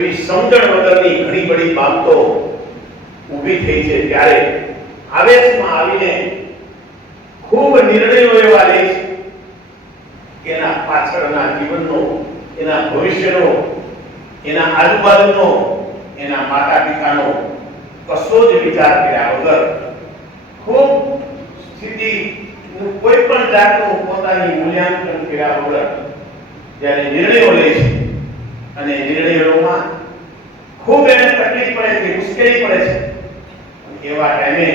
એવી સમજણ વગરની ઘણી બધી બાબતો ઊભી થઈ છે ત્યારે આવેશમાં આવીને ખૂબ નિર્ણયો એવા લે છે એના પાછળના જીવનનો, એના ભવિષ્યનો, એના આજુબાજુનો, એના માતા પિતાનો કશો જ વિચાર કર્યા વગર ખૂબ સ્થિતિ કોઈ પણ જાતનું પોતાની મૂલ્યાંકન કર્યા વગર જ્યારે નિર્ણયો લે છે નિર્ણયોમાં ખૂબ એને તકલીફ પડે છે, મુશ્કેલી પડે છે. એવા ટાઈમે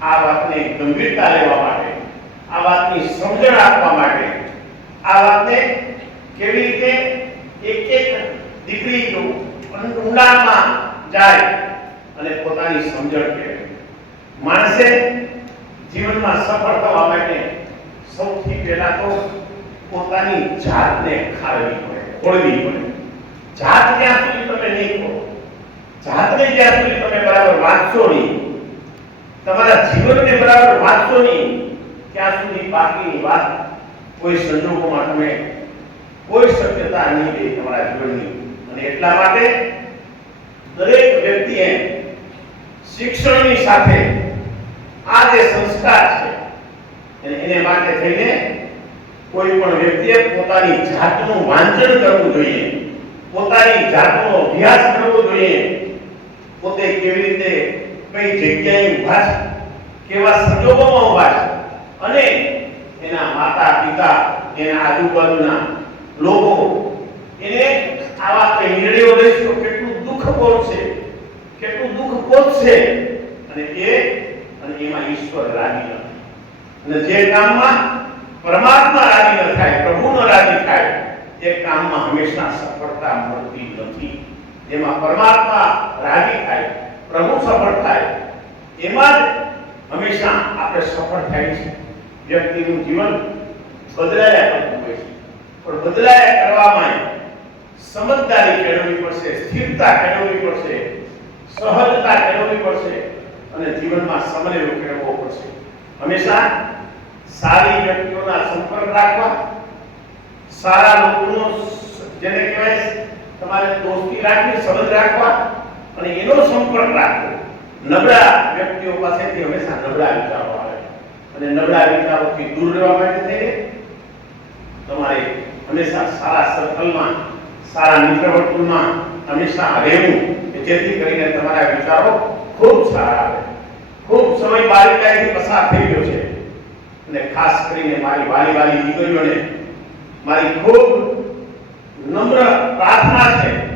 આ વાતને ગંભીરતા લેવા માટે, આ વાતની સમજણ આપવા માટે, આ વાતને કેવી રીતે એક એક દીકરી ઊંડાણમાં જાય અને પોતાની સમજણ કેળવે માણસે જીવનમાં સફળ થવા માટે સૌથી પહેલા તો પોતાની જાતને ખાળવી પડે ખોળવી પડે. જાત જ્યાં સુધી તમે નહીં કહો જાતને જ્યાં સુધી તમે બરાબર વાંચશો નહીં, તમારા જીવનને બરાબર વાંચશો નહીં, ત્યાં સુધી બાકીની વાત કોઈ સંજોગોમાં તમે કોઈ શક્યતા નહીં રહે તમારા જીવનની. અને એટલા માટે દરેક વ્યક્તિએ શિક્ષણની સાથે આ જે સંસ્કાર છે એને માટે થઈને કોઈ પણ વ્યક્તિએ પોતાની જાતનું વાંચન કરવું જોઈએ. પોતાની જાતનો અભ્યાસ કરવો જોઈએ. પોતે કેવી રીતે કઈ જગ્યાએ ઊભા છે, કેવા સંજોગોમાં ઊભા છે. અને એના માતા, પિતા, એના આજુબાજુના લોકો એને આવા નિર્ણયો તો કેટલું દુઃખ પહોંચશે. કેટલું દુઃખ પહોંચશે. અને એ, અને એમાં ઈશ્વર રાજી નથી અને જે કામમાં પરમાત્મા રાજી ન થાય પ્રભુ ન રાજી થાય, એ કામમાં હંમેશા સફળતા મળતી નથી જેમાં પરમાત્મા રાજી થાય, પ્રભુ સફળ થાય, એમાં જ હંમેશા આપણે સફળ થાય છે. વ્યક્તિનું જીવન બદલાયા કરતું હોય છે. પણ બદલાયા કરવામાં સમજદારી કેળવવી પડશે, સ્થિરતા કેળવવી પડશે, સહજતા કેળવવી પડશે અને જીવનમાં સમન્વય કેળવવો પડશે. હંમેશા સારી વ્યક્તિઓના સંપર્ક રાખવા, સારા લોકોનો જેને કહેવાય તમારે દોસ્તી રાખવી, સંબંધ રાખવા અને એનો સંપર્ક રાખવો. નબળા વ્યક્તિઓ પાસેથી હંમેશા નબળા વિચારો આવે અને નબળા વિચારોથી દૂર રહેવા માટે થઈને તમારે હંમેશા સારા સર્કલમાં, સારા મિત્ર વર્તુળમાં, હંમેશા રહેવું કે જેથી કરીને તમારા વિચારો ખૂબ સારા આવે. ખૂબ સમય બારીકાઈથી પસાર થઈ ગયો છે. અને ખાસ કરીને મારી વાલી વાલી દીકરીઓને મારી ખૂબ નમ્ર પ્રાર્થના છે.